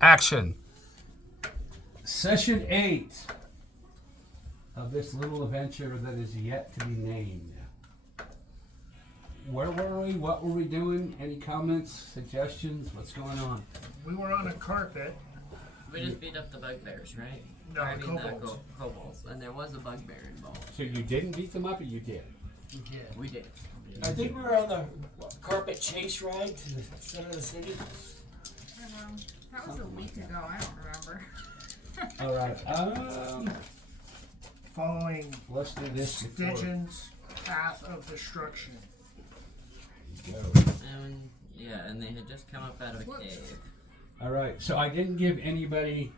Action. Session 8 of this little adventure that is yet to be named. Where were we? What were we doing? Any comments, suggestions? What's going on? We were on a carpet. We just beat up the bugbears, right? No, I mean the kobolds. kobolds, and there was a bugbear involved. So you didn't beat them up, or you did? We did. We did. I think we were on the carpet chase ride to the center of the city. That was a week ago. I don't remember. All right. Following Let's do this before. Stygian's path of destruction. Go. And yeah, and they had just come up out of a cave. All right. So I didn't give anybody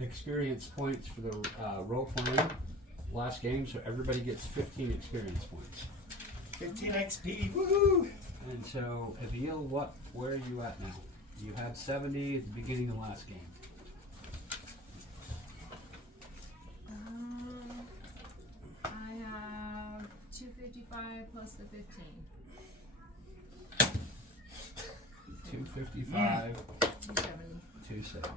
experience points for the role playing last game, so everybody gets 15 experience points. 15 XP, woohoo! And so, Avil, where are you at now? You had 70 at the beginning of the last game. I have 255 plus the 15. 255, 270. 270.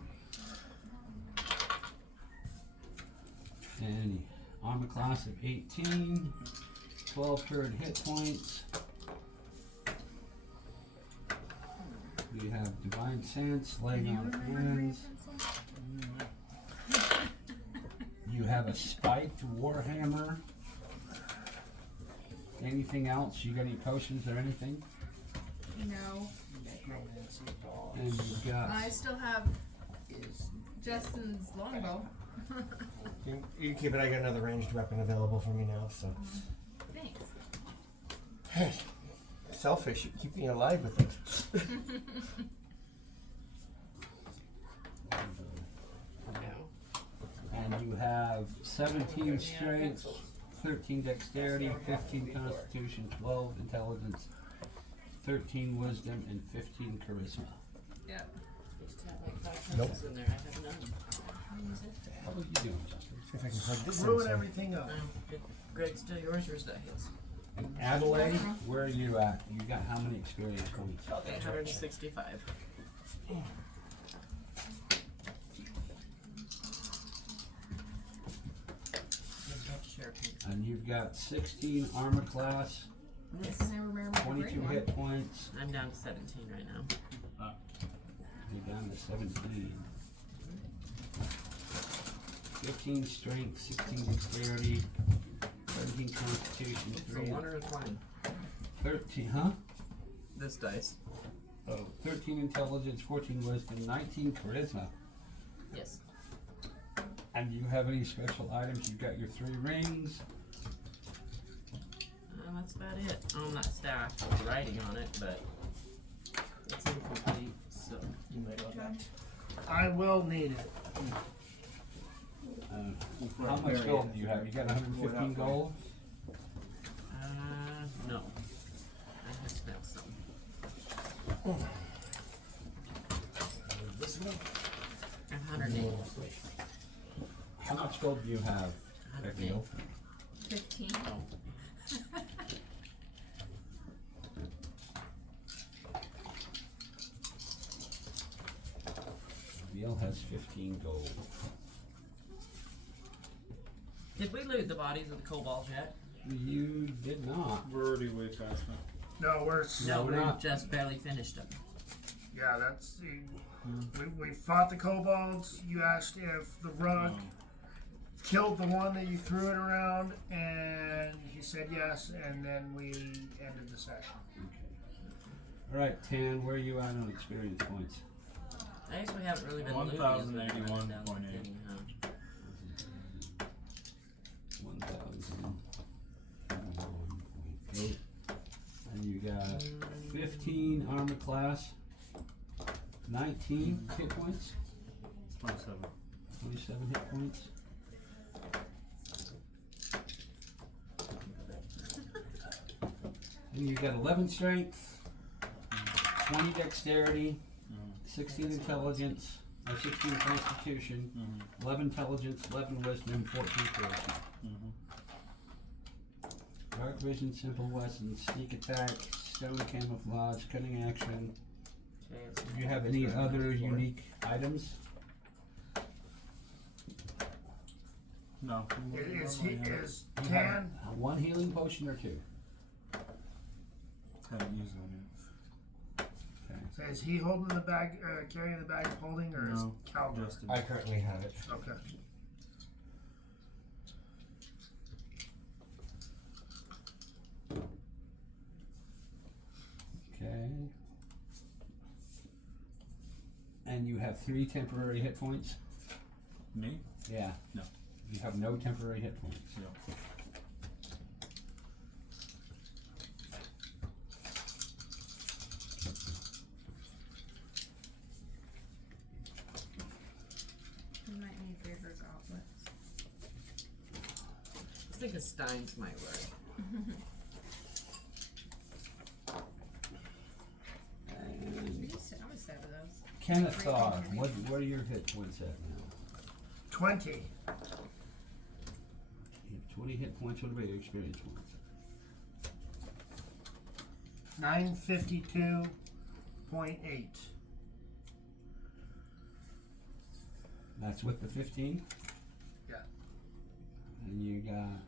And armor class of 18, 12 current hit points. We have Divine Sense, laying Do you on of remember hands. Grayson? You have a spiked warhammer. Anything else? You got any potions or anything? No. And you've got I still have Justin's longbow. You keep it, I got another ranged weapon available for me now, so. Thanks. Hey, selfish, you keep me alive with it. and you have 17 strength, 13 dexterity, 15 constitution, 12 intelligence, 13 wisdom, and 15 charisma. Yep. Nope. In there, I have none. How are you doing, Justin? See if I can plug this in. Ruin so- everything up. Greg, still yours or is that his? Adelaide, where are you at? You got how many experience points? 865. And you've got 16 armor class, Yes. And I remember the 22 great hit points. I'm down to 17 right now. You're down to 17. 15 strength, 16 dexterity, 17 constitution, It's a 3. 1 or a 20. 13, huh? This dice. Oh, 13 intelligence, 14 wisdom, 19 charisma. Yes. And you have any special items? You've got your 3 rings. That's about it. On that staff with writing on it, but it's incomplete, so. You might want that. I will need it. How much gold do you have? You got 115 gold? No. I just spent some. This one? 108. How much gold do you have, Becky? 15. Neil has 15 gold. Did we loot the bodies of the kobolds yet? You did not. We're already way past that. No, we're. No, we're we not. just barely finished them. Yeah, that's. We fought the kobolds. You asked if the rug killed the one that you threw it around, and he said yes, and then we ended the session. All right, Tan, where are you at on experience points? I guess we haven't really been looting as we've been running down the 1081.8. thing, huh? 1,000. And you got 15 armor class, 19 hit points, 27. 27 hit points. And you got 11 strength, 20 dexterity, 16 intelligence, 16 constitution, 11 intelligence, 11 wisdom, 14 charisma. Dark vision, simple weapons, sneak attack, stone camouflage, cunning action, Okay, Do you have any other unique items? No. Is normally have it. is You Tan have one healing potion or two? Haven't used one yet. Okay. is he holding the bag, carrying the bag of holding, or is No, Calvin? Justin. I currently have it. Okay. Okay. And you have 3 temporary hit points? Me? Yeah. No. You have no temporary hit points. No. You might need bigger gauntlets. I think a Steins might work. And I was set with those. Kennesaw, what are your hit points at now? 20. You have 20 hit points. What about your experience points? 952.8. That's with the 15? Yeah. And you got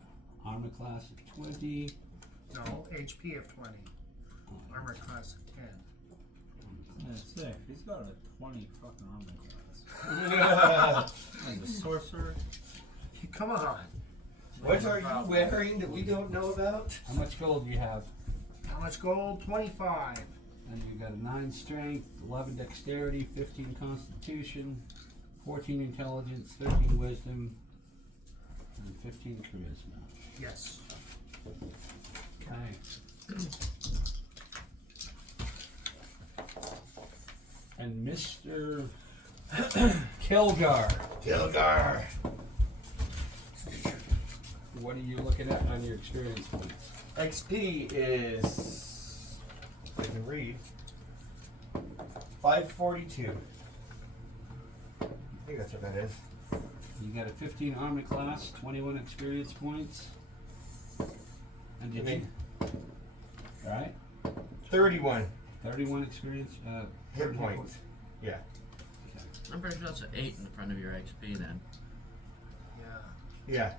armor class of 20. No, HP of 20. Armor class of 10. Yeah, sick. He's got a 20 fucking armor class. And a sorcerer. Come on. What are you wearing that we don't know about? How much gold do you have? How much gold? 25. And you got a 9 strength, 11 dexterity, 15 constitution, 14 intelligence, 13 wisdom, and 15 charisma. Yes. Okay. And Mr. Kilgar, Kilgar. what are you looking at on your experience points? XP is, I can read, 542. I think that's what that is. You got a 15 armor class, 21 experience points. And did you? Alright? 31 31 experience, hit points. Yeah. I'm pretty sure that's an 8 in front of your XP then. Yeah.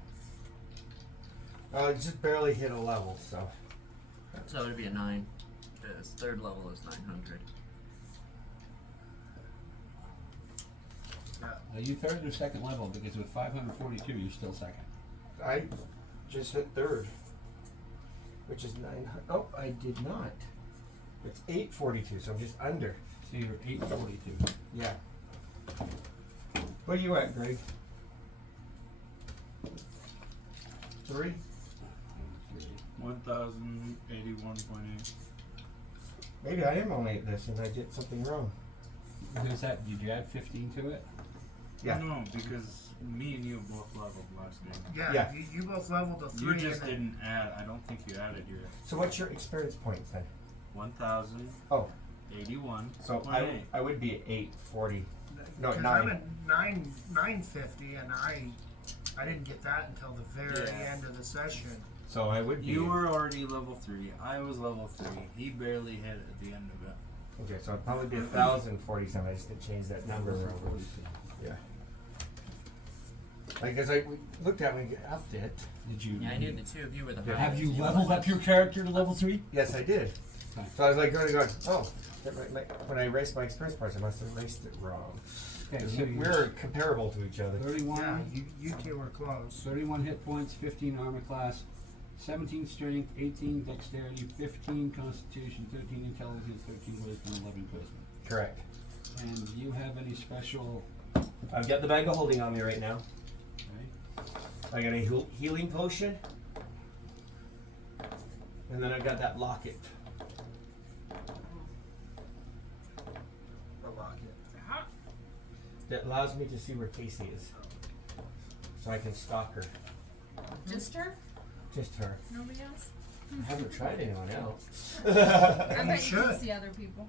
Yeah. It just barely hit a level, so. So it would be a 9. His third level is 900. Are you third or second level? Because with 542, you're still second. I just hit third, which is 900. Oh, I did not. It's 842, so I'm just under. So you're 842. Yeah. What are you at, Greg? 3? 1081.8. Maybe I am only at this and I did something wrong. Is that, did you add 15 to it? Yeah. No, because me and you both leveled last game. Yeah. Yeah. You both leveled to 3. You just and then- didn't add. I don't think you added your So what's your experience points then? 1081. Oh, so I would be at 840. No, 'cause 9. I'm at 950, and I didn't get that until the very Yeah. end of the session. So I would be. You were already level 3. I was level 3. He barely hit at the end of it. Okay, so I'd probably be 1,047. I just didn't change that number over. Yeah. Like, as we looked at when we upped it. Did you? Yeah, I knew the two of you were the Yeah. highest. Have you leveled up your character to level 3? Yes, I did. Okay. So I was like going, oh, when I erased my experience points, I must have erased it wrong. Okay, so We you're were comparable to each other. 31, Yeah, you two were close. 31 hit points, 15 armor class, 17 strength, 18 dexterity, 15 constitution, 13 intelligence, 13 wisdom, 11 charisma. Correct. And do you have any special? I've got the bag of holding on me right now. Okay. I got a healing potion. And then I got that locket. The locket. That allows me to see where Casey is. So I can stalk her. Just her? Just her. Nobody else? I haven't tried anyone else. I bet you should. can see other people.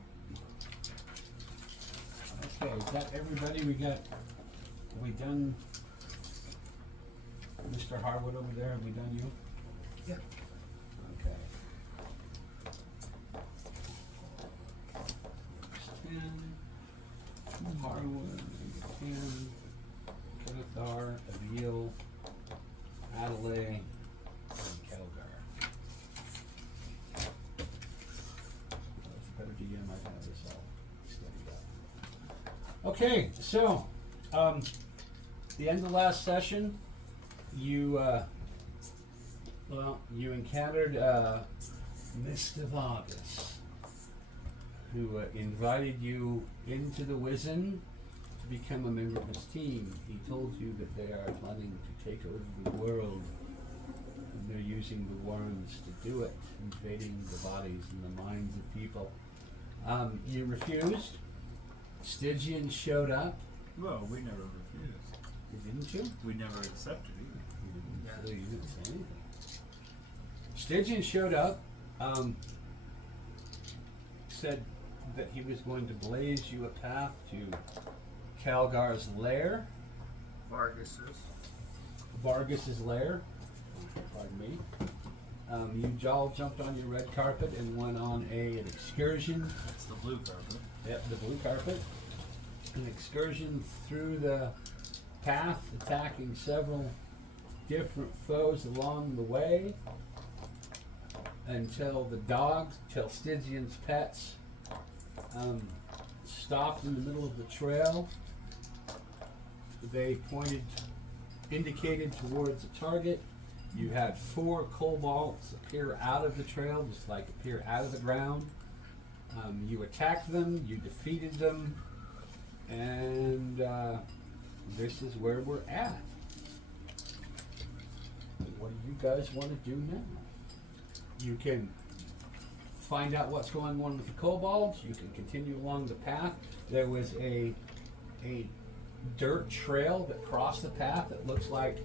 Okay, is that everybody? We done Mr. Harwood over there? Have we done you? Yeah. Okay. 10. Kalgar, Avil, Adelaide, and Kalgar. That's a better DM. I've had this all studied up. Okay, so the end of the last session, you you encountered Mist of August, who invited you into the Wizen to become a member of his team. He told you that they are planning to take over the world, and they're using the worms to do it, invading the bodies and the minds of people. You refused. Stygian showed up. Well, we never refused. Didn't you? We never accepted either. You didn't say anything. Stygian showed up, said that he was going to blaze you a path to Kalgar's lair, Vargas's lair. Pardon me. You all jumped on your red carpet and went on an excursion. That's the blue carpet. Yep, the blue carpet. An excursion through the path, attacking several different foes along the way, until Stygian's pets stopped in the middle of the trail. They indicated towards a target. You had 4 kobolds appear out of the trail, just like appear out of the ground. You attacked them, you defeated them, and this is where we're at. What do you guys want to do now? You can find out what's going on with the kobolds. You can continue along the path. There was a dirt trail that crossed the path. It looks like,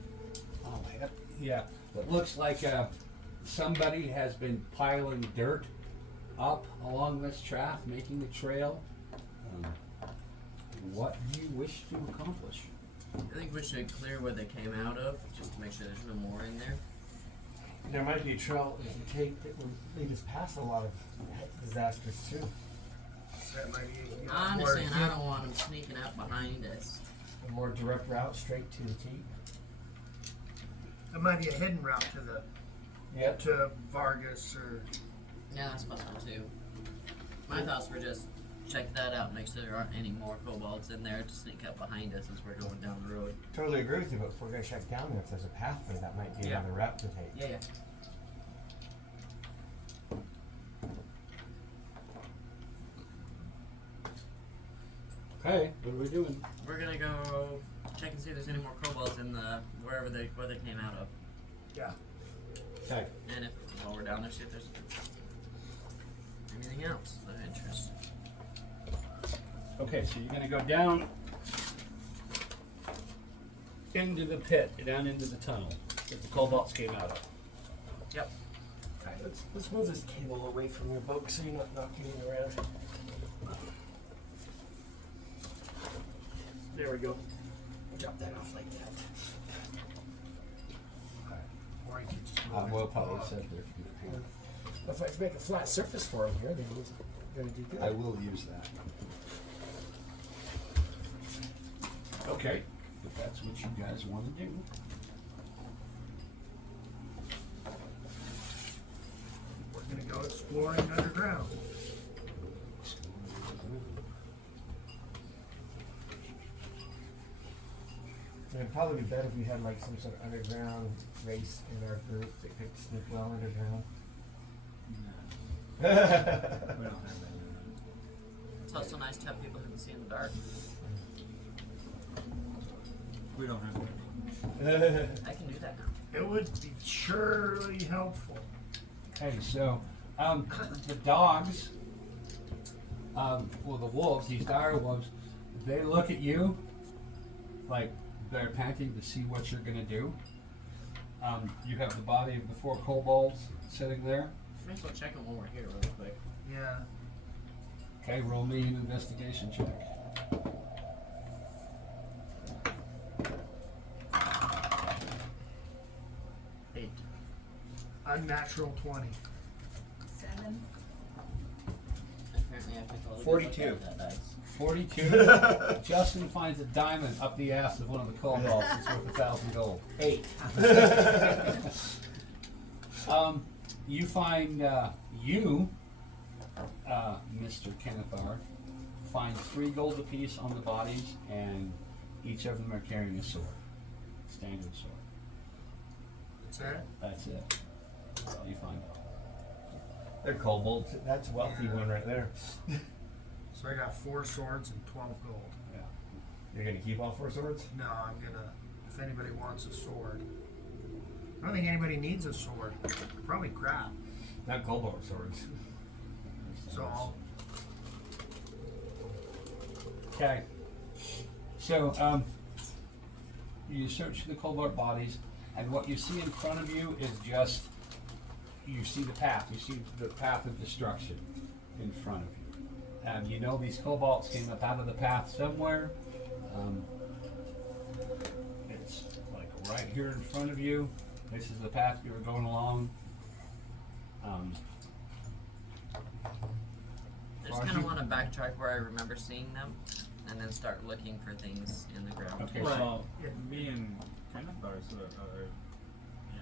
it looks like somebody has been piling dirt up along this track, making a trail. What do you wish to accomplish? I think we should clear where they came out of, just to make sure there's no more in there. There might be a trail that we take that will lead us past a lot of disasters too. So that might be, I'm just saying I don't want them sneaking out behind us. A more direct route straight to the keep. It might be a hidden route to the to Vargas or. Yeah, that's possible too. My thoughts were just check that out, make sure there aren't any more kobolds in there to sneak up behind us as we're going down the road. Totally agree with you, but if we're going to check down there, if there's a pathway, that might be Yeah. another route to take. Yeah. Okay, what are we doing? We're gonna go check and see if there's any more kobolds in the where they came out of. Yeah. Okay. And if while we're down there, see if there's anything else of interest. Okay, so you're gonna go down into the pit, down into the tunnel that the kobolds came out of. Yep. Alright, let's move this cable away from your boat so you're not knocking it around. There we go. Drop that off like that. Or you could just move it. Willpower set there for you. If I make a flat surface for him here, then he's going to do good. I will use that. Okay, if that's what you guys want to do. We're gonna go exploring underground. It'd probably be better if we had like some sort of underground race in our group that could sneak well underground. We don't have that. It's also nice to have people who can see in the dark. We don't have that. I can do that now. It would be surely helpful. Okay, so the dogs, well, the wolves, these dire wolves, they look at you like they're panting to see what you're gonna do. You have the body of the 4 kobolds sitting there. Might as well check them while we're here really quick. Yeah. Okay, roll me an investigation check. Eight. Unnatural 20. 7. Apparently I picked all the 42. That dice. 42. Justin finds a diamond up the ass of one of the kobolds. It's worth 1,000 gold. 8. You find Mr. Kennethar, find 3 gold apiece on the bodies, and each of them are carrying a sword, standard sword. That's it. That's it. That's all you find. They're kobolds. That's a wealthy one right there. So I got 4 swords and 12 gold. Yeah. You're gonna keep all 4 swords? No, I'm gonna. If anybody wants a sword, I don't think anybody needs a sword. Probably crap. Not kobold swords. So I'll, Okay. So you search the kobold bodies, and what you see in front of you is just you see the path. You see the path of destruction in front of you, and you know these kobolds came up out of the path somewhere. It's like right here in front of you. This is the path you were going along. I just kind of want to backtrack where I remember seeing them, and then start looking for things in the ground. Okay. Well, Yeah. me and Kenneth are sort of, yeah.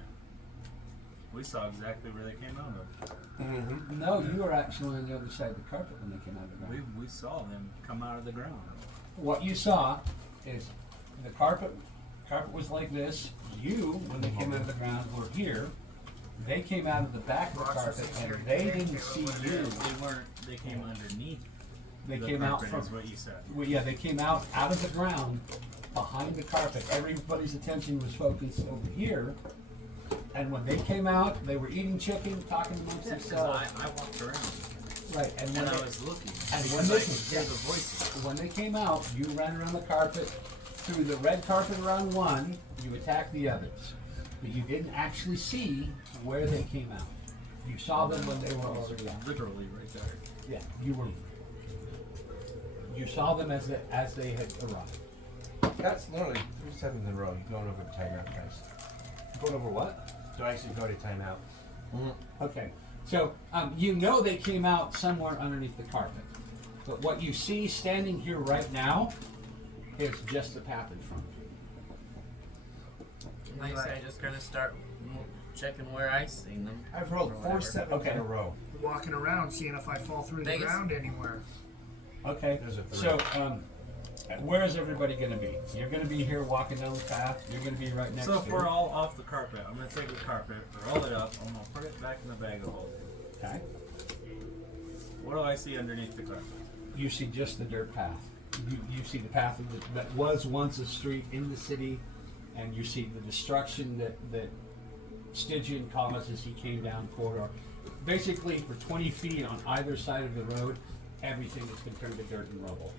We saw exactly where they came out of. Mm-hmm. No, you were actually on the other side of the carpet when they came out of the ground. We saw them come out of the ground. What you saw is the carpet was like this. You, when they came out of the ground, were here. They came out of the back of the carpet, and they didn't see you. They came underneath. They the came out carpet from. is what you said. Well, yeah, they came out of the ground behind the carpet. Everybody's attention was focused over here. And when they came out, they were eating chicken, talking amongst Yeah, 'cause themselves. I walked around Right, and when and I they, was looking. and because when I they- could hear the voices. when they came out, you ran around the carpet, through the red carpet around one, you attacked the others. But you didn't actually see where they came out. You saw them when they were already out. Literally right there. Yeah, you saw them as they had arrived. That's literally 3 seconds in a row. You're going over the timeout, guys. Going over what? So I actually go to timeout. Okay, so you know they came out somewhere underneath the carpet. But what you see standing here right now is just the path in front of you. Like I say, I just kind of start checking where I seen them. I've rolled or 4 whatever. 7s Okay. in a row. walking around, seeing if I fall through the Vegas. ground anywhere. Okay, There's a 3. so where is everybody going to be? You're going to be here walking down the path. You're going to be right next So to if we're all off the carpet, I'm gonna take the carpet, roll it up, I'm gonna put it back in the bag of holding. Okay. What do I see underneath the carpet? You see just the dirt path. You see the path that was once a street in the city, and you see the destruction that Stygian caused as he came down the corridor. Basically, for 20 feet on either side of the road, everything has been turned to dirt and rubble.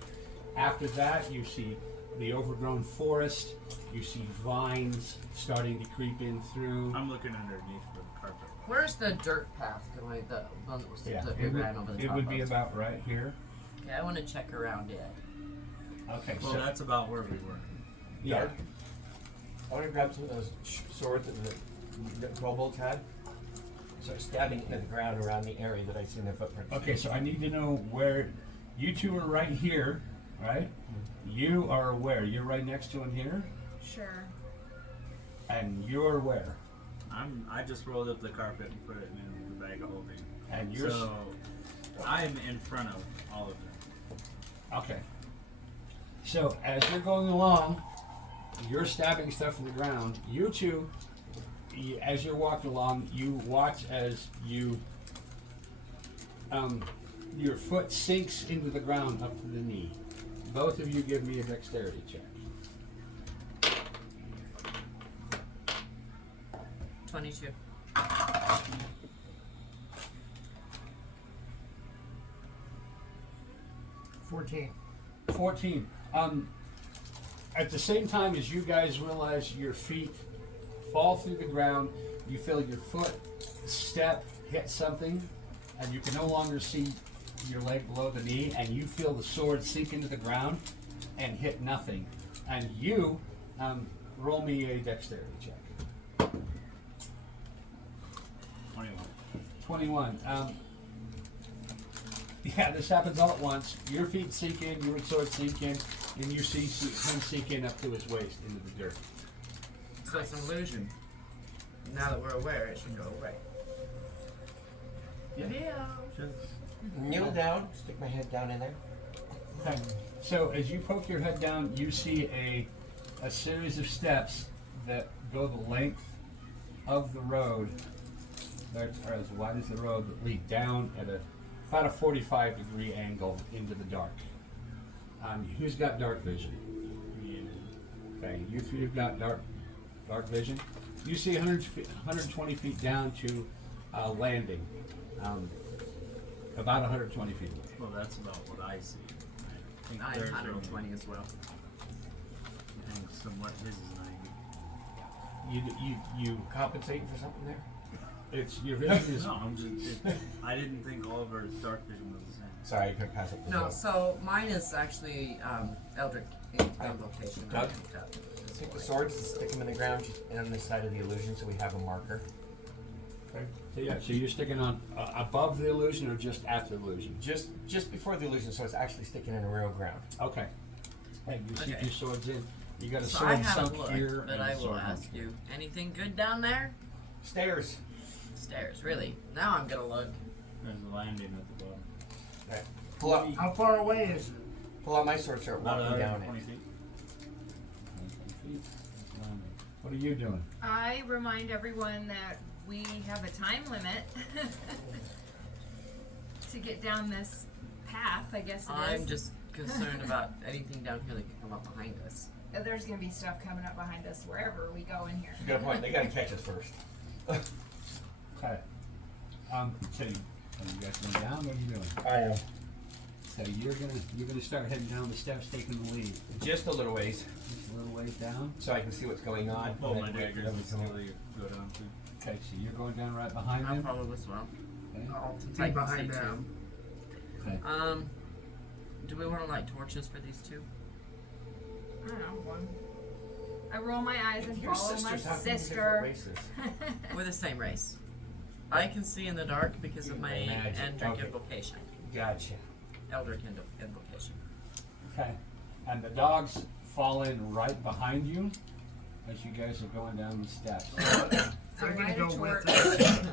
After that, you see the overgrown forest. You see vines starting to creep in through. I'm looking underneath the carpet. Where's the dirt path? The one that was Yeah, that we it ran over the it top would be of? about right here. Okay, I want to check around it. Okay, Well, so that's about where we were. yeah. I want to grab some of those swords that the kobolds had. Start stabbing into the ground around the area that I see in the footprints. Okay, so I need to know where you two are right here, right? You are where? You're right next to him here, Sure. and you're where? I just rolled up the carpet and put it in the bag of holding. And you're So I'm in front of all of them. okay. So as you're going along, you're stabbing stuff in the ground. You two, as you're walking along, you watch as your foot sinks into the ground up to the knee. Both of you give me a dexterity check. 22. 14. 14. At the same time as you guys realize your feet fall through the ground, you feel your foot step hit something, and you can no longer see your leg below the knee, and you feel the sword sink into the ground and hit nothing. And you roll me a dexterity check. 21. 21. Yeah, this happens all at once. Your feet sink in, your sword sink in, and you see him sink in up to his waist into the dirt. So it's an illusion. Now that we're aware, it should go away. Yeah. Kneel down, stick my head down in there. Okay. So as you poke your head down, you see a series of steps that go the length of the road. That are as wide as the road that lead down at about a 45-degree angle into the dark. Who's got dark vision? Okay, you three have got dark vision. You see 120 feet down to landing, about 120 feet away. Well, that's about what I see. I think I'm theirs are 120 as well. I think somewhat his is 90. You Compensating for something there? it's your vision is No, I'm just. I didn't think Oliver's dark vision was the same. Sorry, I couldn't pass up the No, joke. so mine is actually Eldritch Invocation. Doug? Take the swords and stick them in the ground just on the side of the illusion so we have a marker. okay. So yeah, so you're sticking on above the illusion or just after the illusion? Just before the illusion, so it's actually sticking in the real ground. Okay. Hey, you sink Okay. your swords in. You got a So I sword haven't sunk looked, here. but and I a will sword ask sunk you. Anything good down there? Stairs. Stairs, really? Now I'm gonna look. There's a landing at the bottom. Right. Pull up. How far away is it? Pull out my sword, start About walking down 120 it. feet. 120 feet. That's landing. What are you doing? I remind everyone that we have a time limit to get down this path, I guess it is. I'm just concerned about anything down here that could come up behind us. There's gonna be stuff coming up behind us wherever we go in here. You got a point. They gotta catch us first. Okay. So you guys going down? What are you doing? I am. So you're gonna start heading down the steps, taking the lead. Just a little ways, Just a little ways down. so I can see what's going on. Oh, and my then wait for daggers them would to come. still go down too. Okay, so you're going down right behind I'll them. follow as well. Okay. I'll So be I can behind see them. Okay. Do we want to light torches for these two? I don't know, one. I roll my eyes and If your follow my sisters have different sister. races. We're the same race. I can see in the dark because of my Magic, Eldritch okay. Invocation. Gotcha. Eldritch Invocation. Okay. And the dogs fall in right behind you as you guys are going down the steps. They're I gonna light go a with torch. us.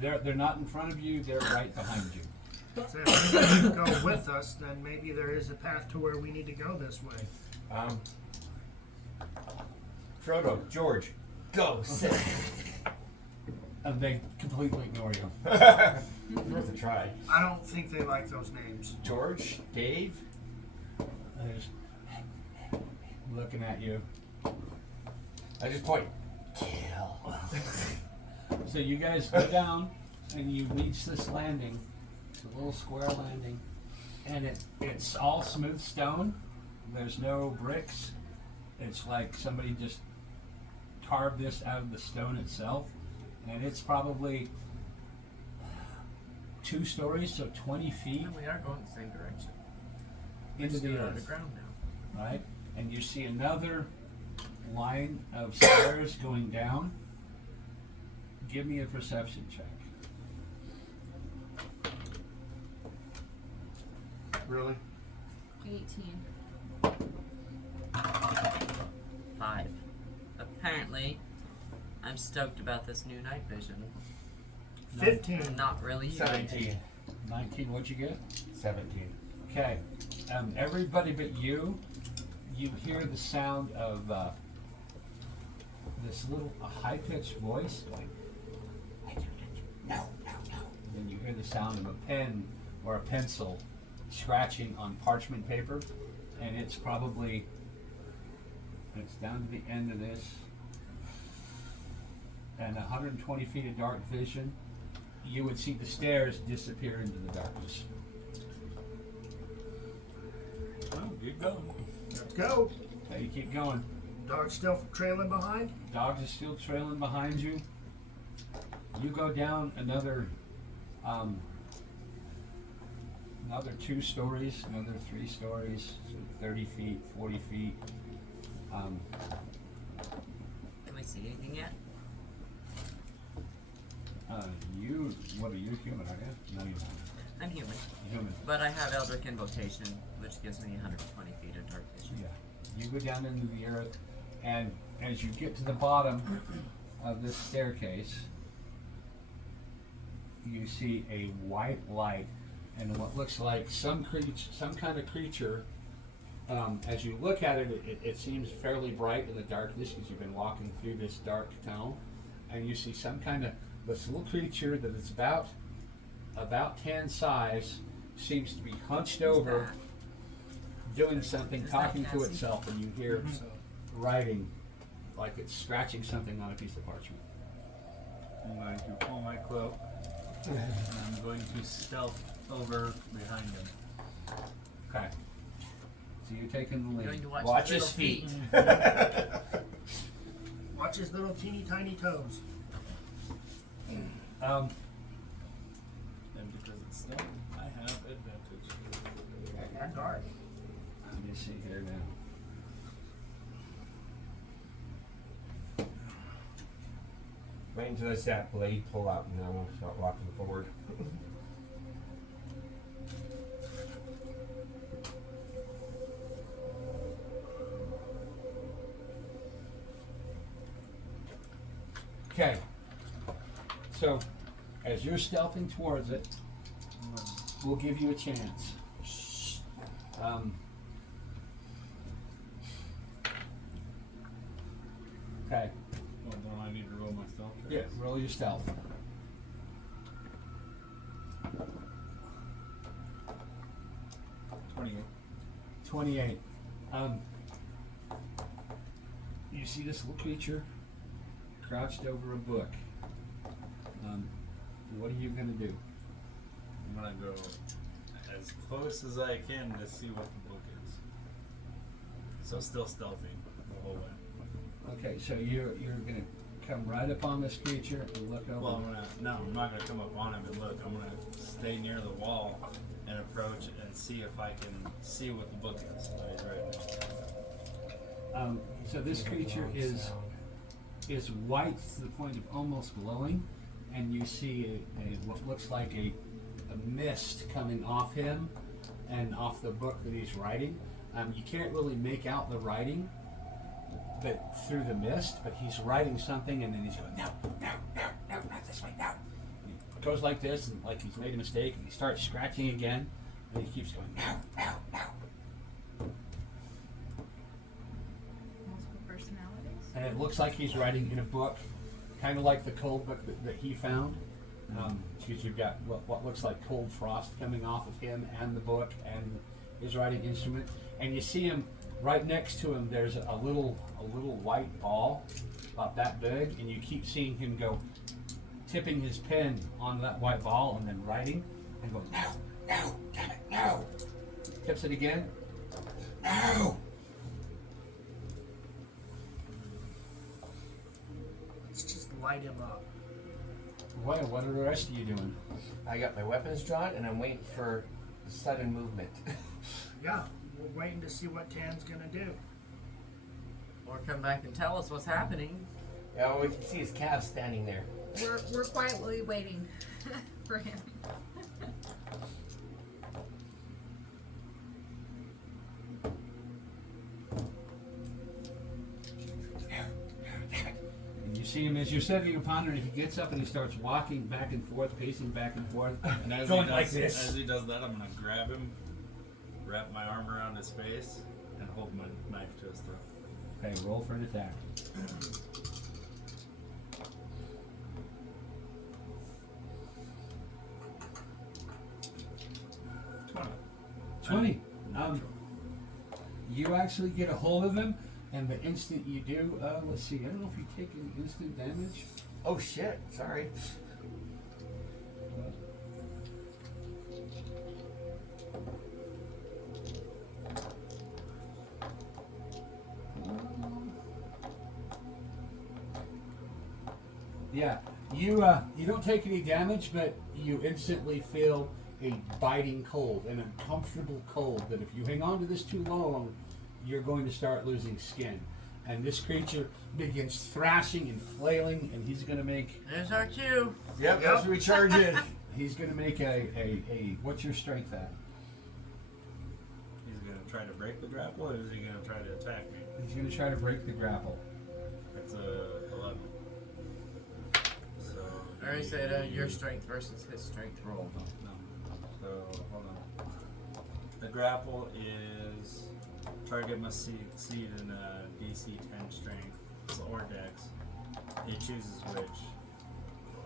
They're not in front of you. They're right behind you. So if they're gonna go with us, then maybe there is a path to where we need to go this way. Frodo, George, go, sit. And they completely ignore you. Worth a try. I don't think they like those names. George, Dave. They're just looking at you. I just point. Kill. So you guys go down and you reach this landing. It's a little square landing. And it's all smooth stone. There's no bricks. It's like somebody just carved this out of the stone itself. And it's probably 2 stories, so 20 feet And we are going the same direction. into the We're earth. underground now. Right? And you see another line of stairs going down. Give me a perception check. Really? 18. 5. Apparently, I'm stoked about this new night vision. 15. Not really. 17. 19, what'd you get? 17. Okay. Everybody but you hear the sound of this little high-pitched voice going, no, no, no. Then you hear the sound of a pen or a pencil scratching on parchment paper, and it's down to the end of this, and 120 feet of dark vision. You would see the stairs disappear into the darkness. Oh, good going. Let's go. Okay, you keep going. Dog still trailing behind. Dogs are still trailing behind you. You go down another 2 stories, another 3 stories, so 30 feet, 40 feet. Can we see anything yet? What are you, human, are you? No, you're not. I'm human. Human. But I have Eldritch Invocation, which gives me 120 feet of dark vision. Yeah. You go down into the earth, and as you get to the bottom of this staircase, you see a white light and what looks like some kind of creature. As you look at it, it seems fairly bright in the darkness because you've been walking through this dark tunnel, and you see some kind of this little creature that is about 10 size, seems to be hunched over, doing something, Is that talking to Cassie? itself, and you hear So, writing like it's scratching something on a piece of parchment. I'm going to pull my cloak and I'm going to stealth over behind him. Okay. So you're taking the I'm lead. going to watch, Watch his his little feet. watch his little teeny tiny toes. Um, And because it's stealth, I have advantage. And dark. let me see here now. Wait until I see that blade pull out and then we'll start walking forward. Okay. So, as you're stealthing towards it, we'll give you a chance. Okay. Well, don't I need to roll my stealth? Yeah. Roll your stealth. 28. You see this little creature crouched over a book. What are you gonna do? I'm gonna go as close as I can to see what the book is. So still stealthy the whole way. Okay, so you're gonna come right up on this creature and look over. Well, I'm not gonna come up on him and look. I'm gonna stay near the wall and approach and see if I can see what the book is. That he's right there. So this creature is white to the point of almost glowing, and you see what looks like a mist coming off him and off the book that he's writing. You can't really make out the writing, but through the mist. But he's writing something, and then he's going, no, not this way, no. And he goes like this, and like he's made a mistake, and he starts scratching again, and he keeps going, no. Multiple personalities. And it looks like he's writing in a book, kind of like the cold book that he found. Because you've got what looks like cold frost coming off of him and the book and his writing instrument. And you see him right next to him. There's a little white ball about that big, and you keep seeing him go tipping his pen on that white ball and then writing and going, no, damn it, no. Tips it again, no. Let's just light him up. What are the rest of you doing? I got my weapons drawn and I'm waiting for sudden movement. Yeah, we're waiting to see what Tan's gonna do. Or come back and tell us what's happening. Yeah, all we can see is Cav standing there. We're quietly waiting for him. And you see him as you're sitting upon it, he gets up and he starts walking back and forth, pacing back and forth. And as Going he does, like this. As he does that, I'm gonna grab him, wrap my arm around his face, and hold my knife to his throat. Okay, roll for an attack. 20. You actually get a hold of him, and the instant you do, let's see, I don't know if you take any instant damage. Oh shit, sorry. Yeah, you don't take any damage, but you instantly feel a biting cold, an uncomfortable cold that if you hang on to this too long, you're going to start losing skin. And this creature begins thrashing and flailing, and he's going to make... There's our cue. Yep, let's recharge it. He's going to make a. What's your strength at? He's gonna try to break the grapple, or is he gonna try to attack me? He's going to try to break the grapple. It's a 11. So I already said your strength versus his strength roll. no. So hold on. The grapple is target must succeed in a DC 10 strength or dex. It chooses which,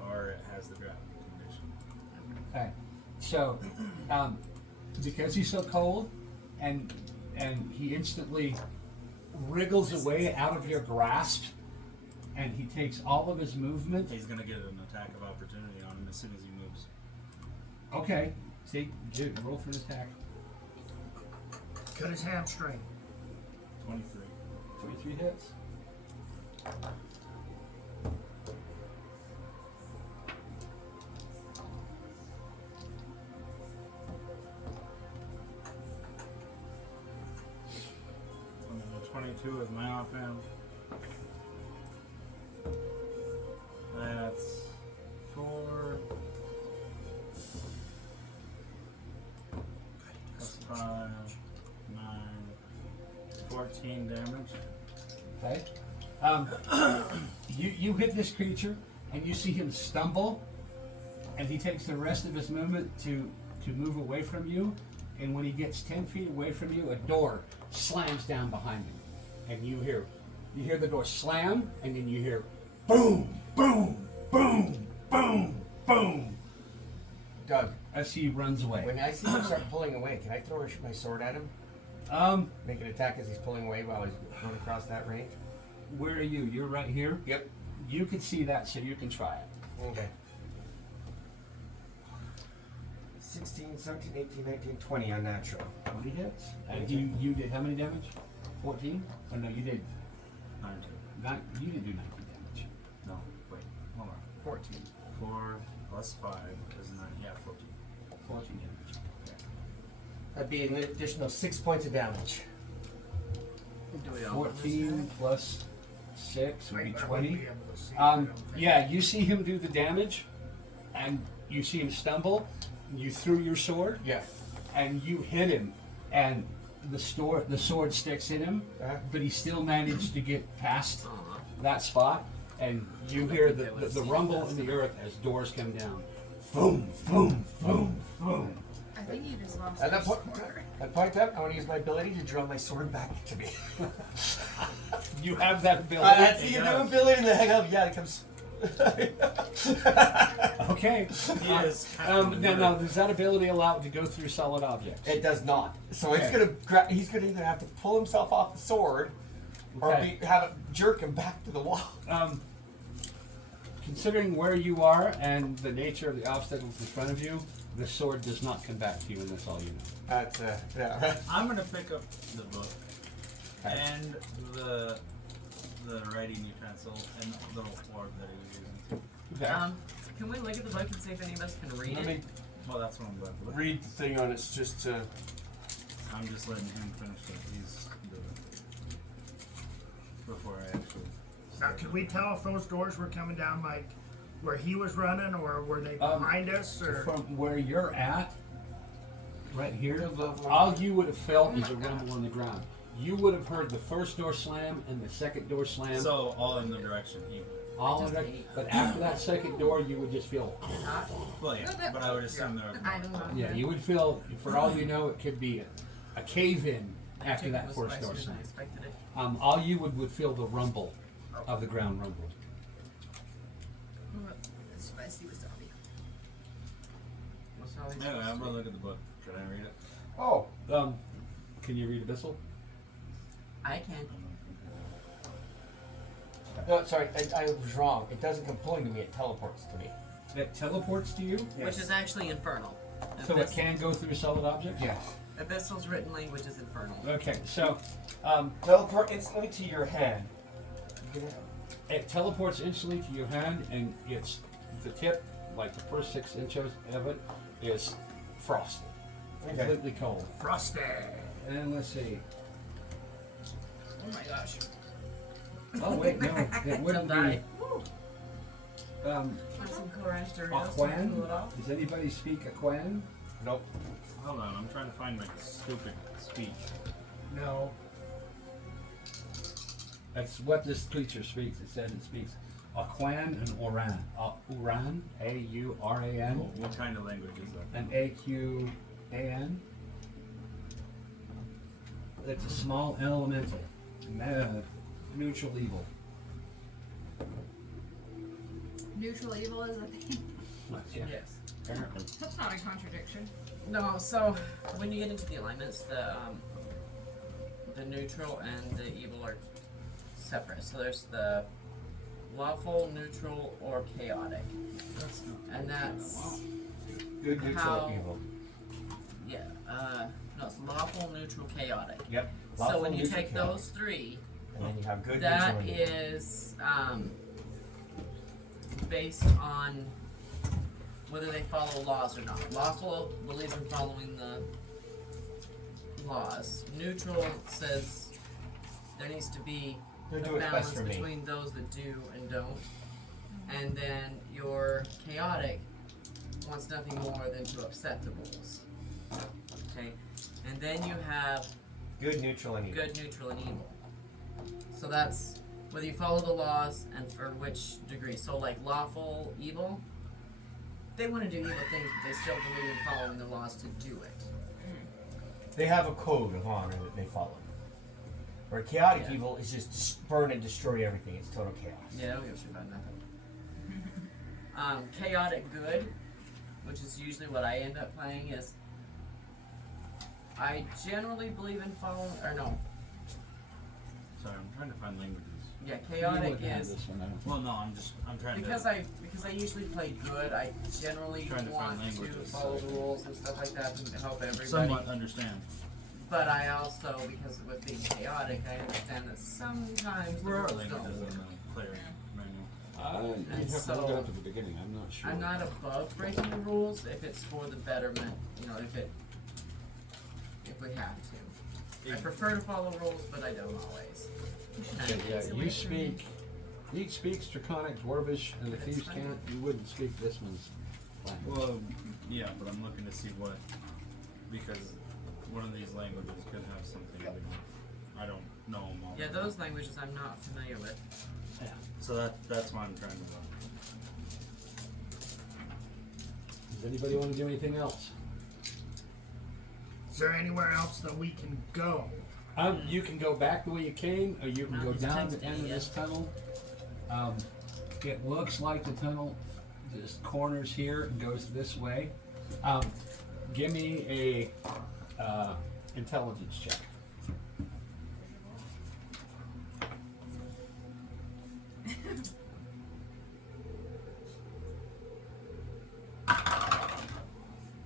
or it has the grapple condition. Okay. So, because he's so cold, and he instantly wriggles away out of your grasp, and he takes all of his movement. He's gonna get an attack of opportunity on him as soon as he moves. Okay. See, roll for an attack. Cut his hamstring. 23. 23 hits. And then the 22 is my offhand. That's 4 plus 5, 9, 14 damage. Okay. You hit this creature, and you see him stumble, and he takes the rest of his movement to move away from you. And when he gets 10 feet away from you, a door slams down behind him, and you hear the door slam, and then you hear boom, boom, boom, boom, boom Doug, as he runs away. when I see him start pulling away, can I throw my sword at him? Make an attack as he's pulling away while he's going across that range? Where are you? You're right here. Yep. You can see that, so you can try it. Okay. 16, 17, 18, 19, 20 unnatural. 20 hits. And you did how many damage? 14? Oh no, you did 19. you didn't do 19 damage. No, wait, hold on. 14. 4 plus 5 is 9. Yeah, 14. 14 damage. That'd be an additional 6 points of damage. Do we all 14 plus 6 would be I wouldn't 20. be able to see it, I don't think. Yeah, you see him do the damage, and you see him stumble. You threw your sword, Yeah. and you hit him, and the sword sticks in him, but he still managed to get past that spot, and you hear the rumble in the earth as doors come down. Boom, boom, boom, boom. I think you just lost At your that point, score. I want to use my ability to draw my sword back to me. You have that ability. That's the ability in the heck of, yeah, it comes. Okay. He is Captain Now, America. does that ability allow it to go through solid objects? It does not. So it's Okay. he's gonna either have to pull himself off the sword, or Okay. have it jerk him back to the wall. Considering where you are and the nature of the obstacles in front of you, the sword does not come back to you, and that's all you know. That's yeah. I'm gonna pick up the book and the writing utensil and the little orb that he was using. Okay. Can we look at the book and see if any of us can read Let it? me Well, that's what I'm going to look. read the thing on it's just I'm just letting him finish what he's doing before I actually. Now, could we tell if those doors were coming down like where he was running, or were they behind us, or? From where you're at, right here, all you would have felt is a rumble on the ground. You would have heard the first door slam and the second door slam. So all in the direction he. all of it. But after that second door, you would just feel. Well, yeah, but I would assume there was. I don't know. Yeah, you would feel. For all you know, it could be a cave-in after Chicken that was first door spicier than slam. I expected it. All you would feel the rumble of the ground rumble. It's spicy wasabi. What's all these Anyway, I'm supposed gonna to look at the book. Can I read it? oh. Can you read Abyssal? be? I can. No, sorry, I was wrong. It doesn't come pulling to me, it teleports to me. It teleports to you, Which is actually infernal. so it can go through solid objects. Yes. Abyssal's written language is infernal. Okay, so Teleport instantly to your hand. it teleports instantly to your hand, and it's the tip, like the first 6 inches of it, is frosted, completely cold. Frosty. And let's see. Oh my gosh. Oh wait, no, it Don't wouldn't die. be. Want some Koresh Doritos to cool it off. Does anybody speak Aquan? Nope. Hold on, I'm trying to find my stupid speech. No. That's what this creature speaks. It says it speaks Aquan and Oran. Uran, A-U-R-A-N, What kind of language is that? and A-Q-A-N. It's a small elemental. Neutral evil. Neutral evil is a thing. Yeah, Yes. apparently. That's not a contradiction. No, so when you get into the alignments, the neutral and the evil are separate. So there's the lawful, neutral, or chaotic, and that's Good, neutral, How- evil. yeah. No, it's lawful, neutral, chaotic. Yep. So Lawful, when you neutral, take chaotic. those three, And then you have good, that neutral, and evil. is based on whether they follow laws or not. Lawful believes in following the laws. Neutral says there needs to be They'll a do what's best balance for me. between those that do and don't. And then your chaotic wants nothing more than to upset the rules. Okay? And then you have Good, neutral, and evil. good, neutral, and evil. So that's whether you follow the laws and for which degree. So like lawful evil, they want to do evil things, but they still believe in following the laws to do it. They have a code of honor that they follow. Where chaotic Yeah. evil is just burn and destroy everything. It's total chaos. Yeah, I don't give a shit about nothing. Chaotic good, which is usually what I end up playing, is I generally believe in following, or no, Sorry, I'm trying to find languages. yeah, You chaotic wouldn't have is this one, I don't think. Well, no, I'm trying because to. I usually play good. I generally Trying to want find to languages, follow so- the rules and stuff like that to help everybody. Somewhat understand. But I also, because with being chaotic, I understand that sometimes the Where are rules languages don't in work. the player manual? You And have to look it so- up at the beginning. I'm not sure. I'm not above breaking the rules if it's for the betterment. You know, if we have to. I prefer to follow rules, but I don't always. Okay, Kind of. yeah, It's you away from me. speak. He speaks Draconic, Dwarvish, and the That's Thieves' fine. Cant. You wouldn't speak this one's language. Well, yeah, but I'm looking to see what, because one of these languages could have something we don't, I don't know them all. Yeah, those languages I'm not familiar with. So that's why I'm trying to look. Does anybody want to do anything else? Is there anywhere else that we can go? You can go back the way you came, or you can No, go he's down the texting end of you. this tunnel. It looks like the tunnel just corners here and goes this way. Give me a intelligence check.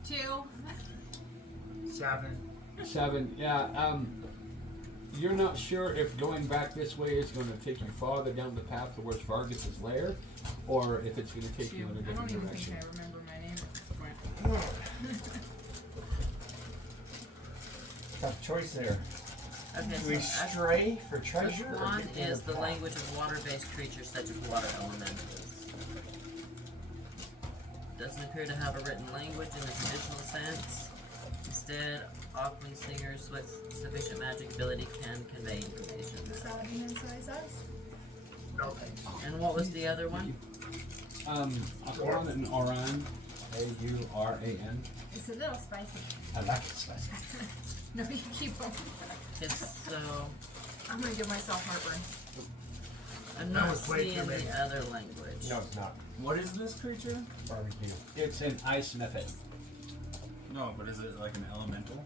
Two. 7. 7. Yeah. You're not sure if going back this way is going to take you farther down the path towards Vargas's lair, or if it's going to take you in a I don't different even direction. think I remember my name at this point. Tough choice there. Okay, Do so we F- stray for treasure? or F1 get is to the path? language of water-based creatures such as water elementals. Doesn't appear to have a written language in the traditional sense. Instead, Auckland singers with sufficient magic ability can convey information. Saladin and soy sauce. No thanks. And what was the other one? Aquan and Oran. A-U-R-A-N. It's a little spicy. I like it spicy. No, you keep them. It's so I'm gonna give myself heartburn. I'm That not was way seeing too many. the other language. No, it's not. What is this creature? Barbecue. It's an ice method. No, but is it like an elemental?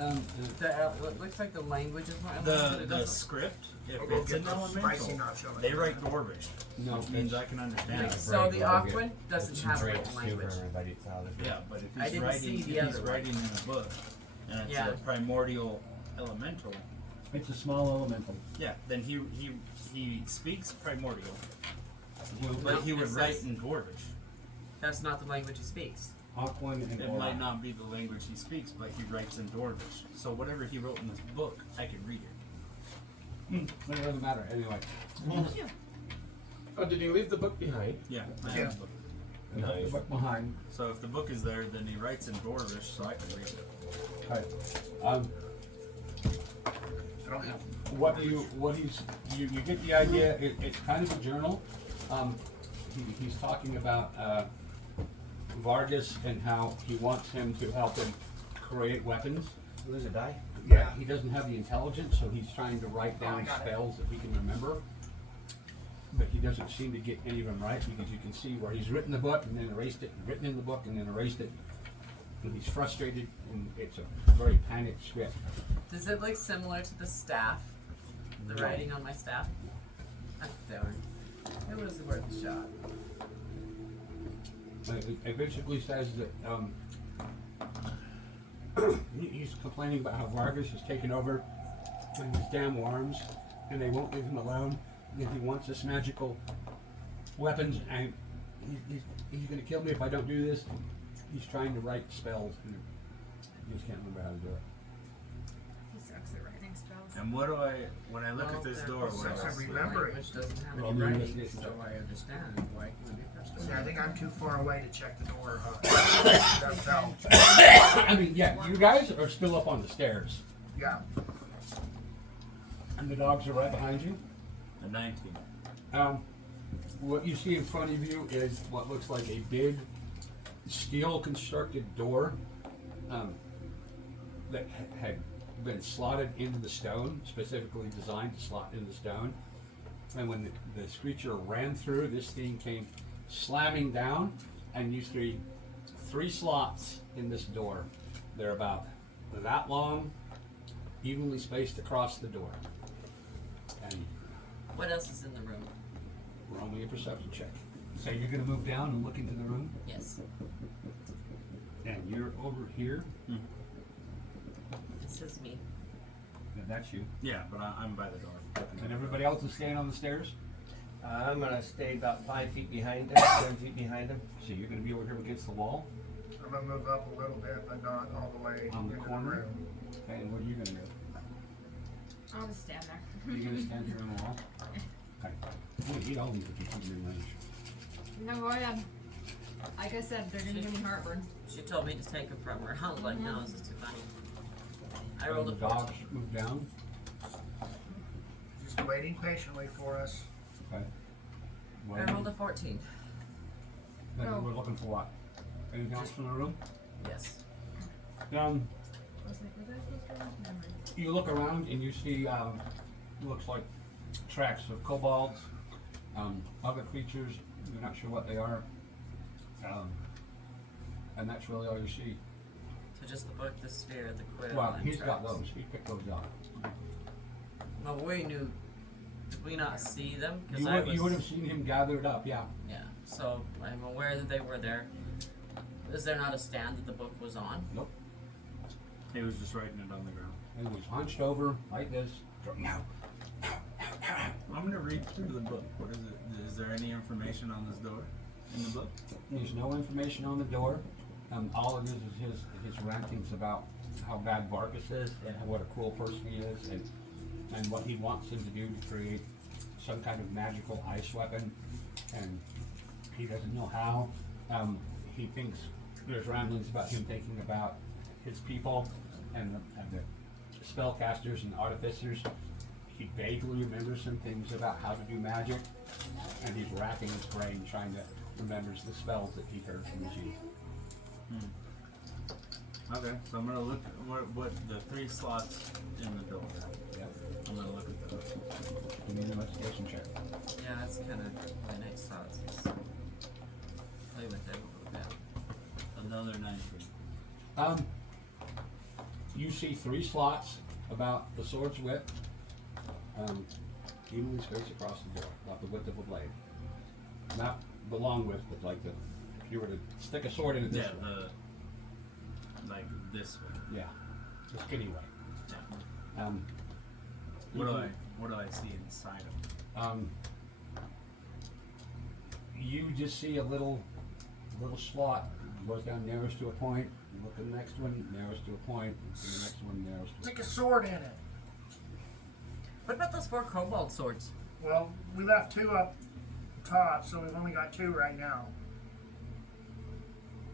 It looks like the language is not elemental, but it The doesn't- script, if We'll go it's get an the spicy elemental, nacho. they write Dwarvish, No, which means it's- I can understand. Yeah. So the Very good. Aquan doesn't It's have a drapes written too for language. everybody. It's how they- Yeah, but if I he's didn't writing, see if the he's other one. writing in a book, and it's Yeah. a primordial elemental, It's a small elemental. yeah, then he speaks primordial, but Nope, he it would write says- in Dwarvish. That's not the language he speaks. Aquan and It Oran. might not be the language he speaks, but he writes in Dwarvish. So whatever he wrote in this book, I can read it. It doesn't matter anyway. Oh, did you leave the book behind? Yeah, I Yeah. have the book. You left the Nice. book behind. So if the book is there, then he writes in Dwarvish, so I can read it. Okay. I don't have. You get the idea. It's kind of a journal. He's talking about Vargas and how he wants him to help him create weapons. Lose a die? Yeah, he doesn't have the intelligence, so he's trying to write down got it. spells that he can remember. But he doesn't seem to get any of them right because you can see where he's written the book and then erased it, written in the book and then erased it. And he's frustrated, and it's a very panicked script. Does it look similar to the staff? The No. writing on my staff? Darn. It was worth a shot. It basically says that he's complaining about how Vargas has taken over and these damn worms, and they won't leave him alone. And he wants this magical weapons, and he's going to kill me if I don't do this. He's trying to write spells, and he just can't remember how to do it. He sucks at writing spells. And what do when I look at this door, what do Sucks I at see? remembering. Which doesn't have Roll any me an writing, investigation so check. I understand why it would be See, frustrating. I think I'm too far away to check the door. That fell. I mean, yeah, you guys are still up on the stairs, Yeah. and the dogs are right behind you. A 19. What you see in front of you is what looks like a big steel constructed door that had been slotted into the stone, specifically designed to slot into the stone. And when the creature ran through, this thing came slamming down, and you see three slots in this door. They're about that long, evenly spaced across the door. And What else is in the room? roll me a perception check. So you're gonna move down and look into the room, Yes. and you're over here, This is me. and that's you. Yeah, but I'm by the door. And everybody else is staying on the stairs? I'm gonna stay about 5 feet behind him, 7 feet behind him. So you're gonna be over here against the wall? I'm gonna move up a little bit, but not all the way On the into corner? room. Okay, and what are you gonna do? I'll just stand there. You're gonna stand here on the wall? Okay. I'm gonna eat all these if you keep them in range. No, go ahead. Like I said, they're gonna give me heartburn. She told me to take them from her. I was like, no, this is too funny. I rolled a And the dogs 14. move down. Just waiting patiently for us. Okay. I rolled a 14. Then Oh. we're looking for what? Anything else from the room? Yes. I was like, was I supposed to go? Never mind. You look around and you see, looks like tracks of kobolds, other creatures. You're not sure what they are. And that's really all you see. So just the book, the sphere, the quill, Well, and he's got tracks. those. He picked those up. Well, we knew. Did we not see them? Because You would have seen him gathered up, yeah. Yeah. So I'm aware that they were there. Is there not a stand that the book was on? Nope. He was just writing it on the ground. He was hunched over like this. No. I'm gonna read through the book. What is it? Is there any information on this door in the book? There's no information on the door. All it is his rantings about how bad Vargas is and what a cruel person he is, and what he wants him to do to create some kind of magical ice weapon, and he doesn't know how. He thinks there's ramblings about him thinking about his people and the spellcasters and artificers. He vaguely remembers some things about how to do magic, and he's racking his brain trying to remember the spells that he heard from his youth. Okay, so I'm gonna look at what the three slots in the door. Yep. I'm gonna look at those. Give me an investigation check. Yeah, that's kind of my next thought. Is play with it a little bit. Another 19. You see three slots about the sword's width, evenly spaced across the door, about the width of a blade. Not the long width, but like if you were to stick a sword in it this Yeah, way. like this one. Yeah, the skinny way. Yeah. You can- What do I see inside them? You just see a little slot, goes down, narrows to a point. You look at the next one, narrows to a point. And the next one narrows to a Stick a point. sword in it. What about those 4 cobalt swords? Well, we left 2 up top, so we've only got 2 right now.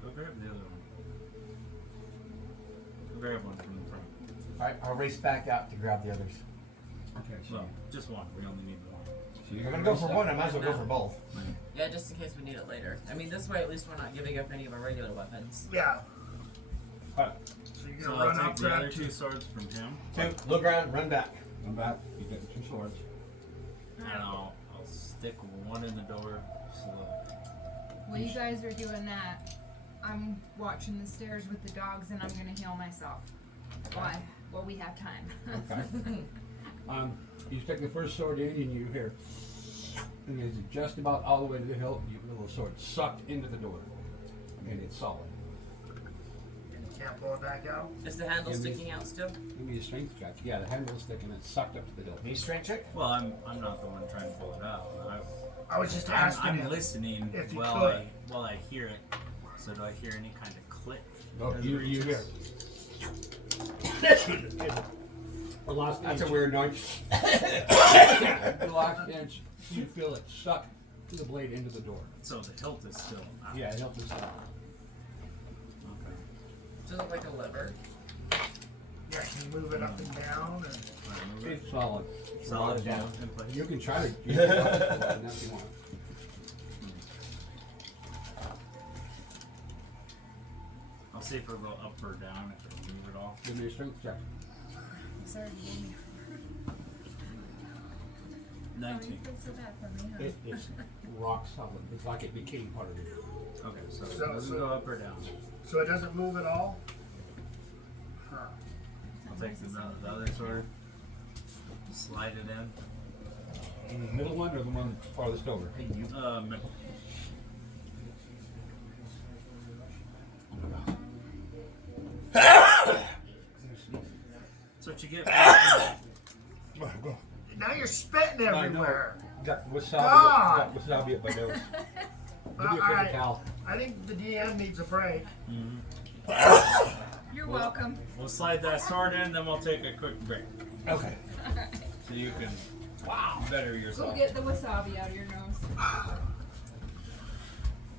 Go grab the other one. Go grab one from the front. Alright, I'll race back out to grab the others. Okay, so, Well, just one. We only need one. so If you're I'm gonna go for race one, up. I might as well go for both. Yeah, just in case we need it later. I mean, this way at least we're not giving up any of our regular weapons. Yeah. Alright, So you're So gonna I'll run take up, the grab other two. 2 swords from him, Two, look around, run back. come back. You get the 2 swords. and I'll stick one in the door slowly. While you guys are doing that, I'm watching the stairs with the dogs and I'm gonna heal myself. Why? Well, we have time. Okay. You take the first sword in and you hear, and it's just about all the way to the hilt, you little sword sucked into the door. And it's solid. And you can't pull it back out. Is the handle Yeah, me- sticking out still? Give me a strength check. Yeah, the handle's sticking, it's sucked up to the hilt. Need a strength check? Well, I'm not the one trying to pull it out. I was just asking I'm him. listening if you while could. I hear it. So do I hear any kind of click? No, as you it hear. reaches? The last That's inch, a weird noise. the last inch, you feel it stuck to the blade into the door. So the hilt is still out. Yeah, it helped us out. Okay. Does it look like a lever? Yeah, can you move it up and down? And Alright, move it. It's solid. Solid Yeah. down in place. You can try to use it if you want. I'll see if it'll go up or down if it'll move it all. Give me a strength check. Sorry, Amy. Oh, you 19. feel so bad for me, huh? It is rock solid. It's like it became part of you. Okay, so it So- doesn't so- go up or down. so it doesn't move at all? Huh. I'll take the other sword, slide it in. The middle one or the one farthest over? Middle. That's what you get. Now you're spitting everywhere. Got wasabi, God! got wasabi up my nose. Give me a paper Alright. towel. I think the DM needs a break. You're welcome. We'll slide that sword in, then we'll take a quick break. Okay. So you can better Go yourself. get the wasabi out of your nose.